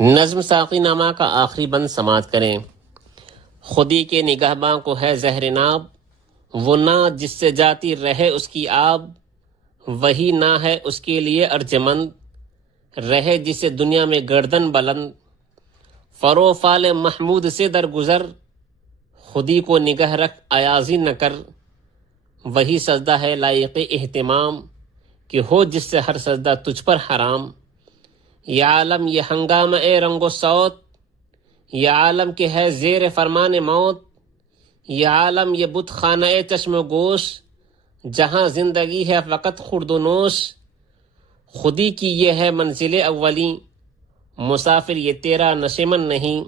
نظم ساقی نامہ کا آخری بند سماعت کریں۔ خودی کے نگہباں کو ہے زہر ناب، وہ نہ جس سے جاتی رہے اس کی آب، وہی نہ ہے اس کے لیے ارجمند، رہے جسے دنیا میں گردن بلند۔ فرو فال محمود سے درگزر، خودی کو نگہ رکھ ایازی نہ کر، وہی سجدہ ہے لائق اہتمام، کہ ہو جس سے ہر سجدہ تجھ پر حرام۔ یا عالم یہ ہنگامہ اے رنگ و صوت، یا عالم کے ہے زیر فرمان موت، یا عالم یہ بت خانہ اے چشم و گوش، جہاں زندگی ہے فقط خورد و نوش۔ خودی کی یہ ہے منزل اولی، مسافر یہ تیرا نشیمن نہیں۔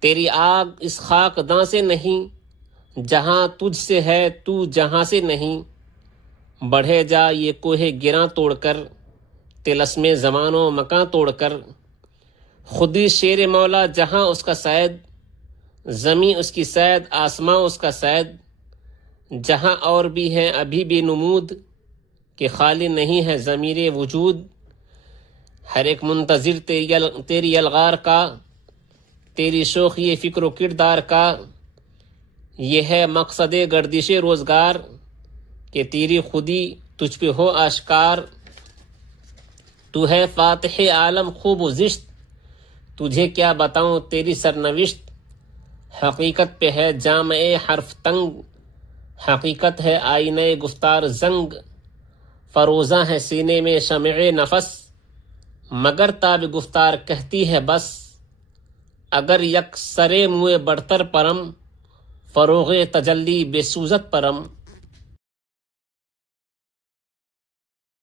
تیری آگ اس خاک داں سے نہیں، جہاں تجھ سے ہے تو جہاں سے نہیں۔ بڑھے جا یہ کوہ گراں توڑ کر، طلسم زمان و مکاں توڑ کر۔ خودی شیر مولا جہاں اس کا صید، زمیں اس کی صید آسماں اس کا صید۔ جہاں اور بھی ہیں ابھی بھی نمود، کہ خالی نہیں ہے ضمیر وجود۔ ہر ایک منتظر تیری الغار کا، تیری شوخی فکر و کردار کا۔ یہ ہے مقصد گردش روزگار، کہ تیری خودی تجھ پہ ہو آشکار۔ تو ہے فاتح عالم خوب و زشت، تجھے کیا بتاؤں تیری سرنوشت۔ حقیقت پہ ہے جامع حرف تنگ، حقیقت ہے آئینہ گفتار زنگ۔ فروزاں ہے سینے میں شمع نفس، مگر تاب گفتار کہتی ہے بس۔ اگر یک سرے موئے بڑھتر پرم، فروغ تجلی بے سوزت پرم۔